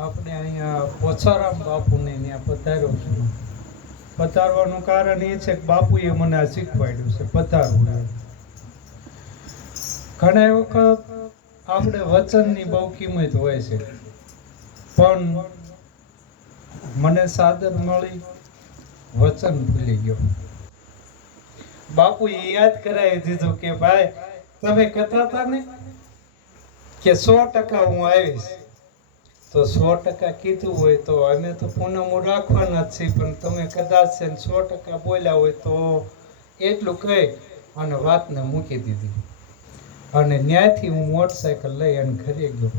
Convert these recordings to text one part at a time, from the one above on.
આપણે અહીંયા પોછારામ બાપુને ત્યાં પધાર્યો છું. પધારવાનું કારણ એ છે કે બાપુએ મને આ શીખવાડ્યું છે પધારવું ઘણા વખત આપણે વચનની બહુ કિંમત હોય છે, પણ મને સાદર મળી, વચન ભૂલી ગયો. બાપુએ યાદ કરાવી દીધું કે ભાઈ, તમે કહેતા હતા ને કે સો ટકા હું આવીશ. તો સો ટકા કીધું હોય તો અમે તો પૂનમ રાખવાના જ છીએ, પણ તમે કદાચ છે સો ટકા બોલ્યા હોય તો એટલું કહી અને વાતને મૂકી દીધી. અને ત્યાંથી હું મોટરસાયકલ લઈ અને ઘરે ગયો.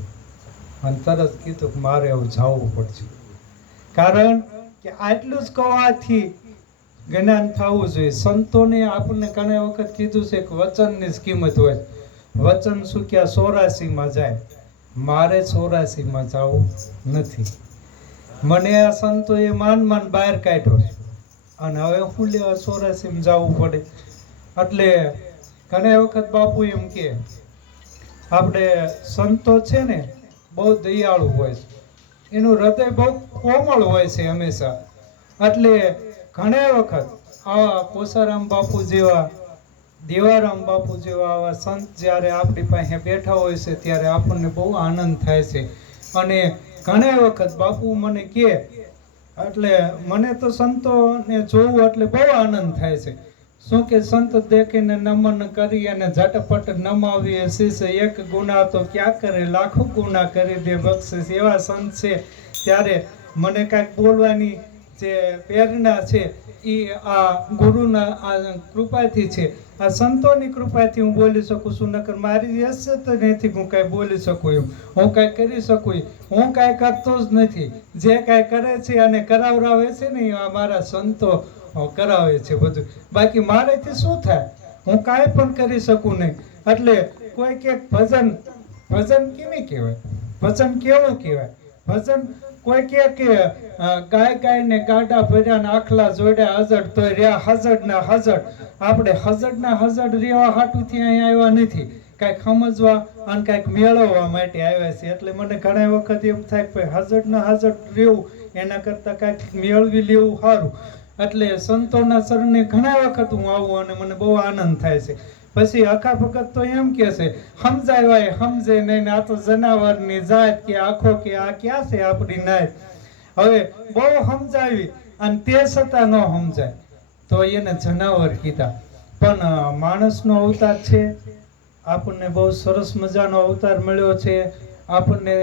અને તરત કીધું કે મારે હવે જવું પડશે. કારણ કે આટલું જ કહેવાથી જ્ઞાન થવું જોઈએ. સંતોને આપણને ઘણા વખત કીધું છે કે વચનની જ કિંમત હોય વચન શું ક્યાં ચોરાસીમાં જાય? મારે ચોરાસીમાં જવું નથી. મને આ સંતોએ માન માન બહાર કાઢ્યો છે. અને હવે હું લેવા ચોરાસીમાં જવું પડે. એટલે ઘણા વખત બાપુ એમ કે આપણે સંતો છે ને, બહુ દયાળુ હોય છે. એનું હૃદય બહુ કોમળ હોય છે હંમેશા. એટલે ઘણા વખત આવા કોસારામ બાપુ જેવા દેવારામ બાપુ જેવા આવા સંત જ્યારે આપણી પાસે બેઠા હોય છે, ત્યારે આપણને બહુ આનંદ થાય છે. અને ઘણા વખત બાપુ મને કહે, એટલે મને તો સંતોને જોવું એટલે બહુ આનંદ થાય છે. શું કે સંત દેખીને નમન કરી અને ઝટપટ નમાવીએ શીશ એક ગુના તો ક્યાં કરે? લાખો ગુના કરી દે, બક્ષિસ. એવા સંત છે, ત્યારે મને કાંઈક બોલવાની જે પ્રેરણા છે એ આ ગુરુના આ કૃપાથી છે. આ સંતોની કૃપાથી હું બોલી શકું છું, નકર મારી હસ્યત નથી, હું કાંઈ બોલી શકું એમ. હું કાંઈ કરી શકું હું કાંઈ કરતો જ નથી. જે કાંઈ કરે છે અને કરાવરાવે છે ને એ મારા સંતો કરાવે છે બધું. બાકી મારેથી શું થાય? હું કાંઈ પણ કરી શકું નહીં. એટલે કોઈ કે ભજન ભજન કેવી કહેવાય? ભજન કેવું કહેવાય? ભજન કોઈ કે કે ગાય ગાય ને ગાડા ભર્યા ને આખલા જોડ્યા હજડ તો રહ્યા હજડ ના હજડ આપણે હજડ ના હજડ રહેવા હાટુથી અહીંયા આવ્યા નથી. કાંઈક સમજવા અને કાંઈક મેળવવા માટે આવ્યા છે. એટલે મને ઘણા વખત એમ થાય કે હજડ ના હજડ રહેવું, એના કરતાં કાંઈક મેળવી લેવું સારું. એટલે સંતોના શરણે ઘણા વખત હું આવું અને મને બહુ આનંદ થાય છે. પછી આખા ભગત તો એમ કે છે સમજાય સમજે નહીં, આ તો જનાવરની જાત કે આખો કે આ ક્યાં છે આપણી નાત હવે બહુ સમજાવી અને તે છતાં ન સમજાય તો એને જનાવર કીધા. પણ માણસનો અવતાર છે. આપણને બહુ સરસ મજાનો અવતાર મળ્યો છે. આપણને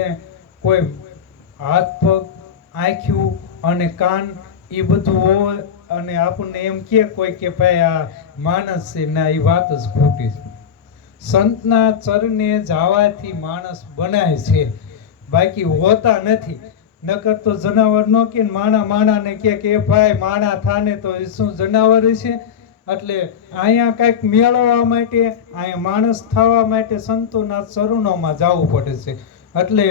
કોઈ હાથ પગ, આંખ્યું અને કાન એ બધું હોય અને આપણને એમ કે કોઈ કે ભાઈ, આ માણસ છે, ના એ વાત જ ખોટી છે. સંતના ચરણે જવાથી માણસ બનાય છે. બાકી હોતા નથી. નકર તો જનાવર નો કે માણા માણાને કે કે ભાઈ, માણા થાને તો એ શું જનાવર છે એટલે અહીંયા કાંઈક મેળવવા માટે, અહીંયા માણસ થવા માટે સંતોના ચરણોમાં જવું પડે છે. એટલે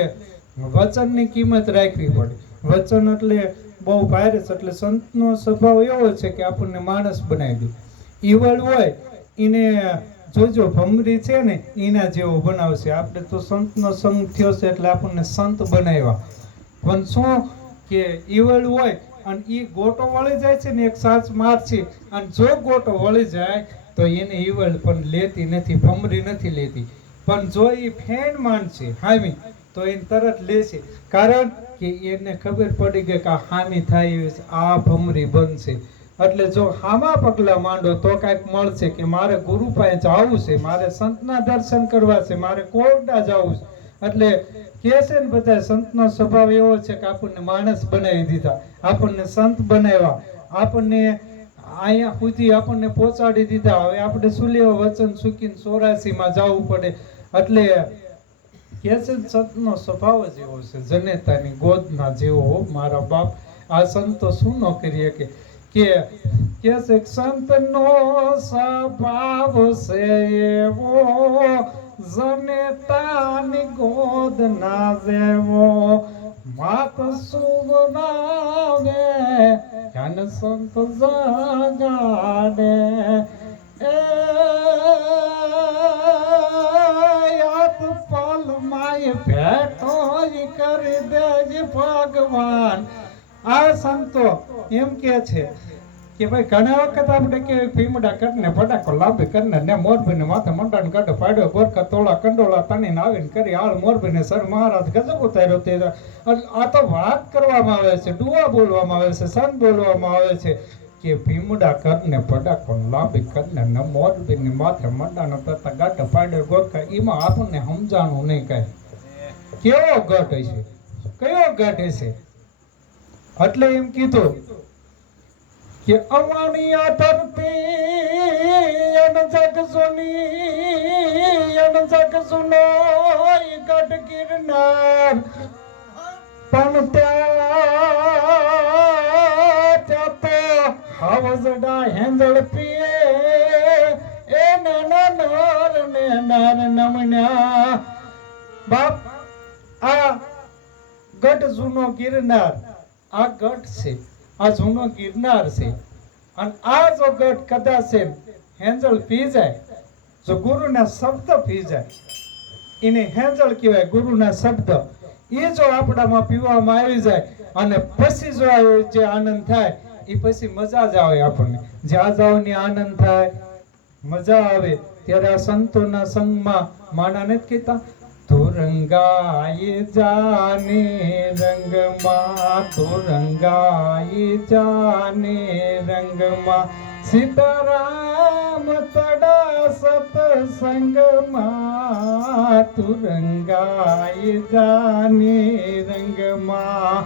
વચનની કિંમત રાખવી પડે. વચન એટલે બહુ છે એટલે સંતનો સ્વભાવ એવો છે કે આપણને માણસ બનાવી દે. ઈવળ હોય, એને જોજો, ભમરી છે ને, એના જેવો બનાવશે. આપણે તો સંતનો સંગ થયો છે એટલે આપણને સંત બનાવ્યા. પણ શું કે ઈવળ હોય, અને એ ગોટો વળી જાય છે ને, એક સાચ માર છે અને જો ગોટો વળી જાય, તો એને ઈવળ પણ લેતી નથી, ભમરી નથી લેતી. પણ જો એ ફેણ માનશે હામી, તો એને તરત લેશે કારણ કે એને ખબર પડી કે કા હામી થાય આ ભમરી બનશે. એટલે જો હામા પગલા માંડો તો કાંઈક મળશે કે મારે ગુરુ પાસે જવું છે, મારે સંતના દર્શન કરવા છે, મારે કોરડા જવું છે. એટલે કે છે ને બધા સંતનો સ્વભાવ એવો છે કે આપણને માણસ બનાવી દીધા, આપણને સંત બનાવ્યા. આપણને અહીંયા સુધી આપણને પહોંચાડી દીધા. હવે આપણે શું લેવા વચન સુકીને ચોરાસીમાં જવું પડે? એટલે કે છે ને સંતનો સ્વભાવ જ એવો છે જનેતાની ગોદના જેવો મારા બાપ આ સંતો શું ન કરીએ કે કે કે છે સંતનો સ્વભાવ છે એવો જનેતાની ગોદના જેવો માત સુવનાવે જ્ઞાન સંત જગાડે માય ભેટો કરી દેજે ભગવાન. આ સંતો એમ કે છે કે ભાઈ ઘણા વખત આપણે કે ભીમડા કરીને ફટાકો લાંબી કરીને ને મોરભીને માથે મંડાણ કાઢે પાડ્યો ગોરખા તોળા કંડોળા તણીને આવીને કરી હાલ મોરભીને સર મહારાજ ગજબ ઉતાર્યો તે. આ તો વાત કરવામાં આવે છે ડુઆ બોલવામાં આવે છે સંત બોલવામાં આવે છે કે ભીમડા કરને ફટાકો લાંબી કરને ને મોરબીની માથે મંડાણ કરતા ગાઢ પાડ્યો ગોરખા એમાં આપણને સમજાણું નહીં કાંઈ. કેવો ઘટ હશે કયો ઘટ હશે? એટલે એમ કીધું કે અવાણિયા ધરતી અન જગ સુની અન જગ સુનો ગઢ ગિરનાર. પણ ત્યાં ત્યાં તો હવજડા હેંદળ પીએ, એ નાના નાર ને નાર નમણ્યા. બાપ આ ગઢ જૂનો ગિરનાર, આ ગઢ છે, આ જૂનો ગિરનાર છે. અને આ જો ગઢ કદાચ છે, હેંજળ પી જાય, જો ગુરુના શબ્દ પી જાય, એને હેંજળ કહેવાય, ગુરુના શબ્દ. એ જો આપણામાં પીવામાં આવી જાય, અને પછી જો જે આનંદ થાય, એ પછી મજા જ આવે આપણને. જ્યાં જાવની આનંદ થાય, મજા આવે. ત્યારે આ સંતોના સંગમાં માના નથી કહેતા. તુરંગાય જાને રંગમાં તુરંગાય જાને રંગમાં સીતારામ તડા સતસંગમાં તુરંગાય જાને રંગમાં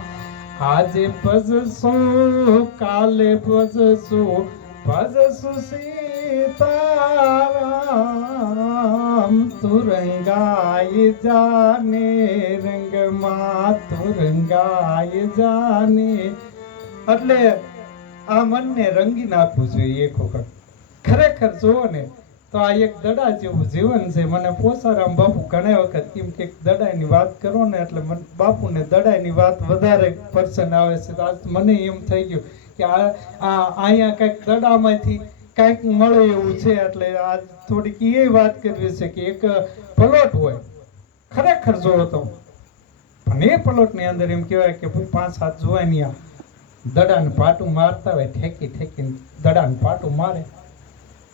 આજે પજશું કાલે ભજશું ભજશું સુસીતારામ તુરંગાય જાને, રંગમાં તુરંગાય જાને. એટલે આ મનને રંગી નાખવું જોઈએ એક વખત. ખરેખર જુઓ ને, તો આ એક દડા જેવું જીવન છે. મને પોસારામ બાપુ ઘણા વખત કેમ કે દડાની વાત કરો ને, એટલે મને બાપુને દડાની વાત વધારે પર્સન આવે છે. તો આજ મને એમ થઈ ગયું. કે આ અહીંયા કંઈક દડામાંથી કાંઈક મળે એવું છે એટલે આ થોડીક એ વાત કરવી છે કે એક પલોટ હોય. ખરેખર જોવો તો. પણ એ પલોટની અંદર એમ કહેવાય કે ભાઈ પાંચ સાત જોવાની આ દડાને પાટું મારતા હોય, ઠેકી ઠેકીને દડાને પાટું મારે.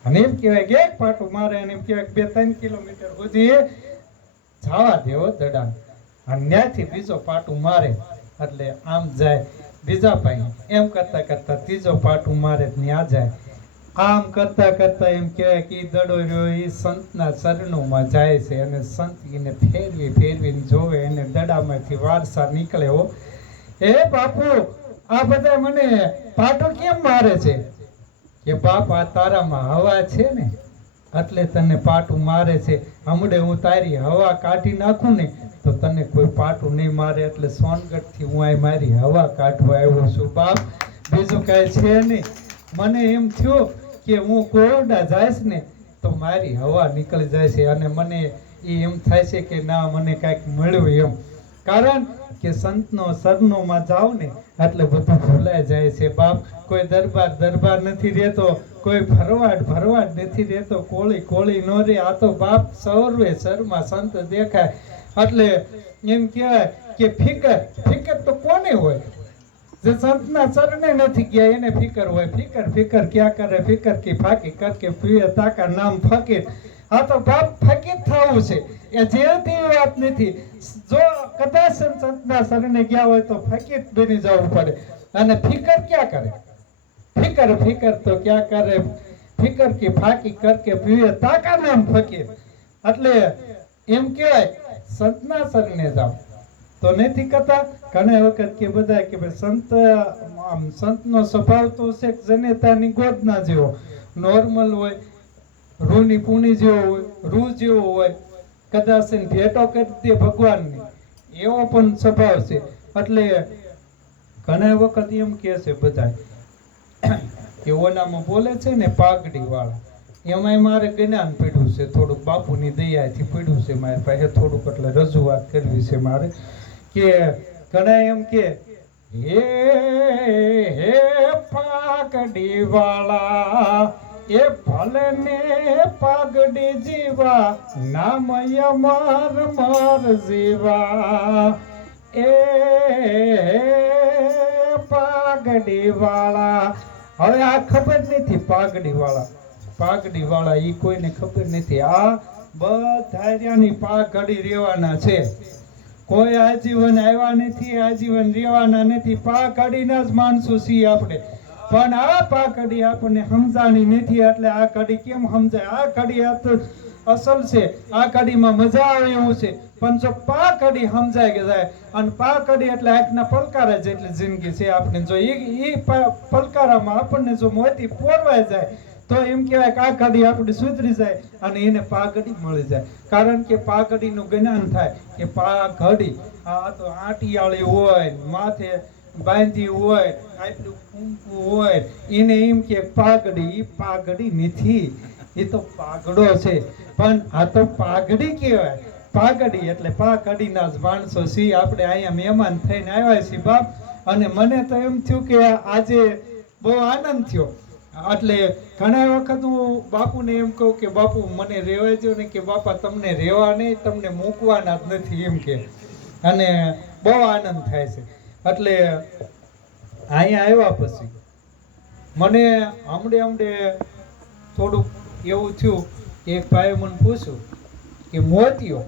અને એમ કહેવાય કે એક પાટું મારે અને એમ કહેવાય બે ત્રણ કિલોમીટર સુધી જવા દેવો દડાને. અને ત્યાંથી બીજો પાટું મારે. એટલે આમ જાય. બીજા પાઈ એમ કરતા કરતા ત્રીજો પાટું મારે ત્યાં જાય. આમ કરતા કરતા એમ કહેવાય કે દડો રહ્યો એ સંતના ચરણોમાં જાય છે અને સંત એને ફેરવી ફેરવીને જોવે એને દડામાંથી વારસા નીકળે હો. એ બાપુ, આ બધા મને પાટો કેમ મારે છે? કે બાપ, આ તારામાં હવા છે ને? એટલે તને પાટું મારે છે. હમણે હું તારી હવા કાઢી નાખું ને તો તને કોઈ પાટું નહીં મારે, એટલે સોનગઢથી હું આ મારી હવા કાઢવા આવ્યો છું, બાપ. બીજું કાંઈ છે નહીં. મને એમ થયું કે હું કોરડા જાઈશ ને, તો મારી હવા નીકળી જાય છે, અને મને એ એમ થાય છે કે ના, મને કાંઈક મળ્યું એમ. કારણ કે સંતનો સરનોમાં જાવ ને, એટલે બધું ભૂલાઈ જાય છે, બાપ. કોઈ દરબાર દરબાર નથી રહેતો, કોઈ ભરવાડ ભરવાડ નથી રહેતો, કોળી કોળી નો રે આ તો બાપ સર્વે સરમાં સંત દેખાય. એટલે એમ કહેવાય કે ફિકર ફિકર તો કોને હોય? જે સંતના ચરણે નથી ગયા, એને ફિકર હોય. ફિકર ફિકર ક્યાં કરે? ફિકર કી ફાકી, કર કે પીએ તાકા નામ ફકીર. આ તો બાપ ફકીર થવું છે. એ જે તેવી વાત નથી. જો કદાચ સંતના શરણે ગયા હોય તો ફકીર બની જવું પડે. અને ફિકર ક્યાં કરે? ફિકર ફિકર તો ક્યાં કરે? ફિકર કી ફાકી, કર કે પીએ તાકા નામ ફકીર. એટલે એમ કહેવાય સંતના સંગને જાઓ. તો નથી કહેતા? ઘણા વખત કે બધા કે ભાઈ સંત, આમ સંતનો સ્વભાવ તો છે જનેતાની ગોદના જેવો. નોર્મલ હોય, રૂની પૂની જેવો હોય, રૂ જેવો હોય. કદાચ ભેટો કરી દે ભગવાનની. એવો પણ સ્વભાવ છે. એટલે ઘણા વખત એમ કહે છે બધા કે ઓલામાં બોલે છે ને પાઘડી વાળા એમાંય મારે જ્ઞાન પીડ્યું છે, થોડુંક બાપુની દયાથી પીડ્યું છે મારી પાસે, થોડુંક એટલે રજૂઆત કરવી છે મારે, કે ઘણા એમ કે, હે હે પાકડી વાળા એ ભલે ને પાગડી જીવા, નામ માર માર જીવા. એ પાગડી વાળા હવે આ ખબર નથી પાગડી વાળા પાઘડી વાળા ઈ કોઈને ખબર નથી. આ બધાની પાઘડી રહેવાના છે. કોઈ આજીવન આવ્યા નથી, આજીવન રહેવાના નથી. પાઘડીના જ માણસો છીએ આપણે. પણ આ પાઘડી આપણને સમજાણી નથી, એટલે આ કડી કેમ સમજાય? આ કડી અસલ છે. આ કડીમાં મજા આવે એવું છે. પણ જો પા કડી સમજાય કે જાય, અને પા કડી એટલે આંખના પલકારા જેટલી જિંદગી છે આપણે. જો એ એ પલકારામાં આપણને જો મોતી પોરવાય જાય તો એમ કહેવાય કે આ ગાડી આપણી સુધરી જાય અને એને પાઘડી મળી જાય. કારણ કે પાઘડીનું જ્ઞાન થાય કે પાઘડી, આ તો આંટિયાળી હોય, માથે બાંધી હોય, આટલું કુંકુ હોય, એને એમ કે પાઘડી પાઘડી નથી. એ તો પાઘડો છે. પણ આ તો પાઘડી કહેવાય. પાઘડી એટલે પાઘડીના જ માણસો છીએ. આપણે અહીંયા મહેમાન થઈને આવ્યા છીએ બાપ. અને મને તો એમ થયું કે આજે બહુ આનંદ થયો. એટલે ઘણા વખત હું બાપુને એમ કહું કે, બાપુ, મને રહેવા દો ને કે, બાપા, તમને રહેવા નહીં, તમને મૂકવાના જ નથી, એમ કે. અને બહુ આનંદ થાય છે. એટલે અહીંયા આવ્યા પછી મને હમણે હમણે થોડુંક એવું થયું કે એક ભાઈએ મને પૂછ્યું કે, મોતિયો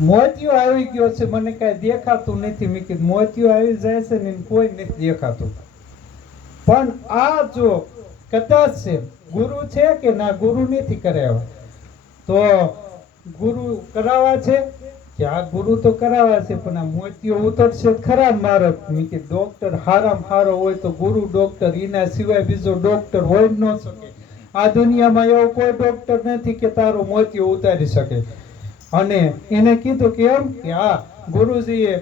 મોતિયો આવી ગયો છે, મને કાંઈ દેખાતું નથી. મેં કીધું, મોતિયો આવી જાય છે ને કોઈ નથી દેખાતું. પણ આ જો કદાચ છે, ગુરુ છે કે ના, ગુરુ નથી કરાવ્યા તો ગુરુ કરાવવા છે? કે આ ગુરુ તો કરાવવા છે, પણ આ મોતીઓ ઉતરશે ખરા મારક? કે ડોક્ટર હારામ હારો હોય તો ગુરુ ડોક્ટર એના સિવાય બીજો ડોક્ટર હોય ન શકે. આ દુનિયામાં એવો કોઈ ડોક્ટર નથી કે તારો મોતીઓ ઉતારી શકે. અને એને કીધું કે એમ કે હા, ગુરુજીએ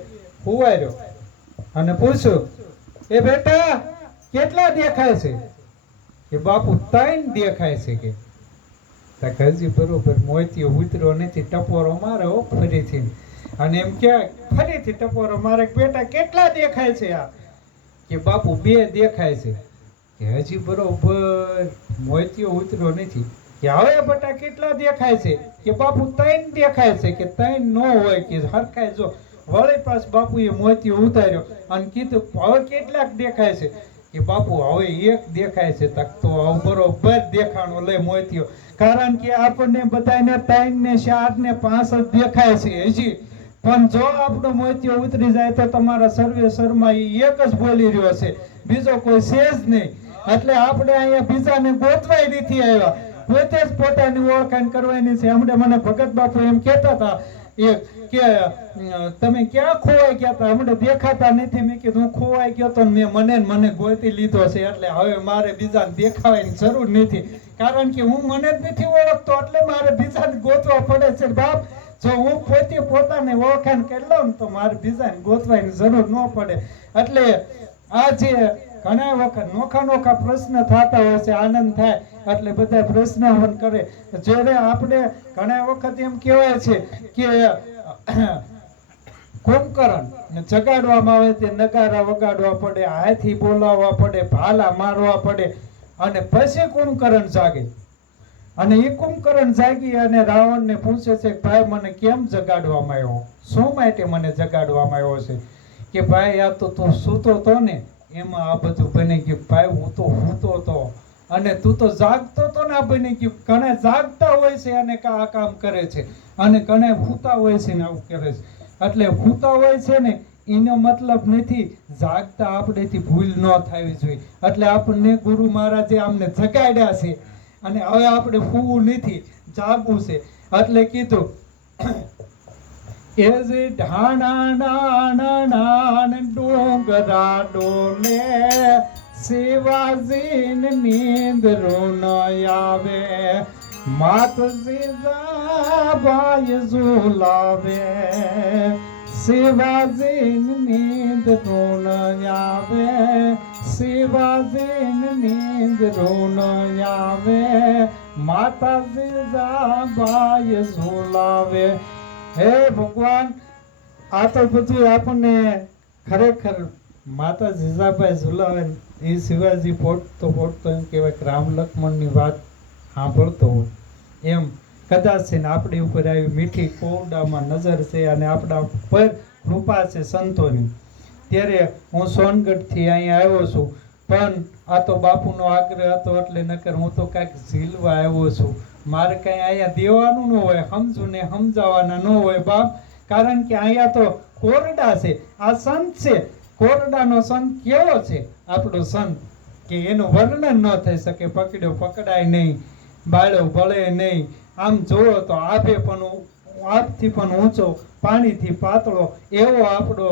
હુવાર્યો. અને પૂછ્યું, એ બેટા કેટલા દેખાય છે? કે બાપુ, ત્રણ દેખાય છે કે. હજી બરોબર મોતીઓ ઉતરો નથી, ટપોરો મારે ફરીથી. અને એમ કે ફરીથી ટપોરો મારે બેટા, કેટલા દેખાય છે આ? કે બાપુ, બે દેખાય છે. કે હજી બરોબર મોતીઓ ઉતર્યો નથી. કે હવે બટા, કેટલા દેખાય છે? કે બાપુ, ત્રણ દેખાય છે. કે ત્રણ ન હોય, કે હરખાય જો વળી પાસ બાપુએ મોતીઓ ઉતાર્યો અને કીધું, હવે કેટલાક દેખાય છે? કે બાપુ, હવે એક દેખાય છે તક. હવે બરોબર દેખાણો લઈ મોત્યો કારણ કે આપણને બધાને ત્રણ ને ચાર ને પાંચ જ દેખાય છે હજી. પણ જો આપણો મોત્યો ઉતરી જાય તો તમારા સર્વે શર્મા એ એક જ બોલી રહ્યો છે. બીજો કોઈ છે જ નહીં. એટલે આપણે અહીંયા બીજાને ગોતવાય નથી આવ્યા. પોતે જ પોતાની ઓળખાણ કરવાની છે. હમણાં મને ભગત બાપુ એમ કહેતા હતા એક કે તમે ક્યાં ખોવાઈ ગયા હતા? અમને દેખાતા નથી. મેં કીધું, હું ખોવાઈ ગયો તો મેં મને મને ગોતી લીધો છે, એટલે હવે મારે બીજાને દેખાવાની જરૂર નથી. કારણ કે હું મને જ નથી ઓળખતો, એટલે મારે બીજાને ગોતવા પડે છે. બાપ, જો હું પોતે પોતાને ઓળખાણ કરી લઉં તો મારે બીજાને ગોતવાની જરૂર ન પડે. એટલે આ જે ઘણા વખત નોખા નોખા પ્રશ્ન થતા હોય છે, આનંદ થાય, એટલે બધા પ્રશ્ન હવન કરે. જ્યારે આપણે ઘણા વખત એમ કહેવાય છે કે કુંભકરણ જગાડવામાં આવે તે નગારા વગાડવા પડે હાથી બોલાવવા પડે, ભાલા મારવા પડે, અને પછી કુંભકરણ જાગે. અને એ કુંભકરણ જાગી અને રાવણને પૂછે છે, ભાઈ, મને કેમ જગાડવામાં આવ્યો? શું માટે મને જગાડવામાં આવ્યો છે? કે, ભાઈ, આ તો તું સૂતો તો ને એમાં આ બધું બની ગયું ભાઈ હું તો હૂતો હતો અને તું તો જાગતો તો ને બની ગયું ઘણા જાગતા હોય છે અને આ કામ કરે છે. અને ઘણા હૂતા હોય છે ને આવું કરે છે. એટલે હૂતા હોય છે ને એનો મતલબ નથી જાગતા આપણેથી ભૂલ ન થવી જોઈએ. એટલે આપણને ગુરુ મહારાજે આમને જગાડ્યા છે. અને હવે આપણે ફૂવું નથી, જાગવું છે. એટલે કીધું એ ઢાણા નાના નાન ડુંગરા ડોલે. શિવાજીન નીંદ ન આવે. માતજી ભાઈ ઝુલાવે. શિવાજીન નીંદ ન આવે. શિવાજીન નીંદ ન આવે. માતાજી ભાઈ ઝુલાવે. હે ભગવાન, આ તો બધું આપણને ખરેખર માતા જીજાભાઈ ઝુલાવે, એ શિવાજી ફોટતો ફોટતો એમ કહેવાય કે રામ લક્ષ્મણની વાત સાંભળતો હોય. એમ કદાચ છે ને આપણી ઉપર આવી મીઠી કોરડામાં નજર છે અને આપણા પર કૃપા છે સંતોની. ત્યારે હું સોનગઢથી અહીંયા આવ્યો છું, પણ આ તો બાપુનો આગ્રહ હતો એટલે નકર હું તો કાંઈક ઝીલવા આવ્યો છું. મારે કાંઈ અહીંયા દેવાનું ન હોય સમજું ને સમજાવવાના ન હોય બાપ. કારણ કે અહીંયા તો કોરડા છે. આ સંત છે. કોરડાનો સંત કેવો છે? આપણો સંત કે એનું વર્ણન ન થઈ શકે. પકડ્યો, પકડાય નહીં. બાળો ભળે નહીં. આમ જોવો તો આપે પણ આપથી પણ ઊંચો, પાણીથી પાતળો એવો આપણો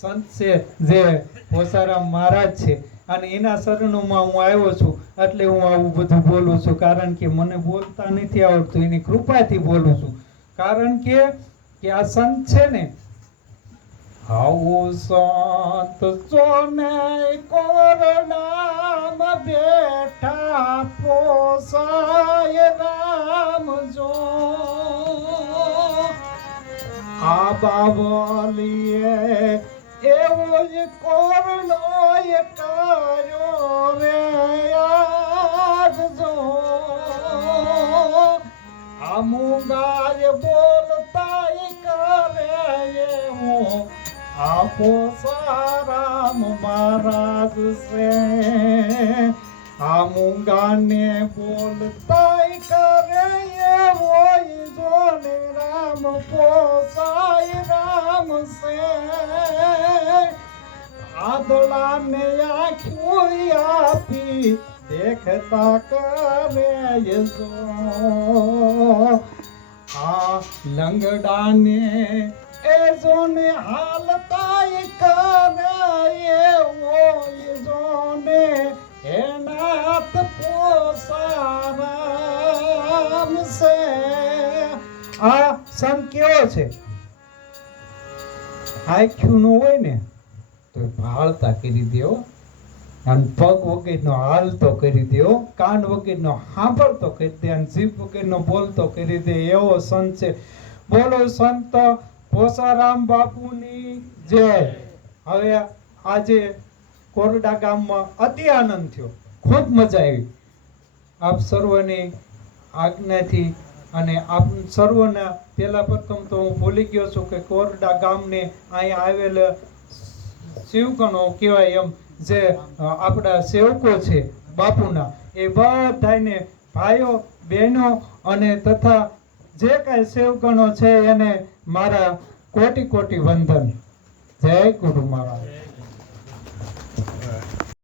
સંત છે જે ઓસારામ મહારાજ છે. અને એના શરણોમાં હું આવ્યો છું એટલે હું આવું બધું બોલું છું. કારણ કે મને બોલતા નથી આવડતું, એની કૃપાથી બોલું છું. કારણ કે કે આ સંત છે ને, આવું સંત સોને કોરણામ બેઠા પોસાય રામ જો. આ બાવલીએ એવો જ કોરનો એ કર્યો રે આ બોલતા એવો આપો સારામ મહારાજ છે આ મુંગાને બોલતા પોસાય, રામ છે આદળાને આંખું આપી દેખતા કરે યસો આ લંગડાને એ જોને હાલતા કરે એવો જોને એનાત પોસારામ છે? આ સંત કેવો છે? આખ્યું નો હોય ને, તો ભાળતા કરી દેવો અને પગ વગરનો હાલતો કરી દેવો કાન વગેરેનો સાંભળતો કરી દે અને જીભ વગેરેનો બોલતો કરી દે. એવો સંત છે. બોલો સંત પોસારામ બાપુની જય હવે આજે કોરડા ગામમાં અતિ આનંદ થયો. ખૂબ મજા આવી. આપ સર્વની આજ્ઞાથી અને આપ સર્વના પહેલા પ્રથમ તો હું ભૂલી ગયો છું કે કોરડા ગામને અહીંયા આવેલ શિવકણો કહેવાય એમ જે આપણા સેવકો છે, બાપુના, એ બધાને ભાઈઓ, બહેનો અને તથા જે કાંઈ સેવકણો છે એને મારા કોટી કોટી વંદન. જય ગુરુ મહારાજ.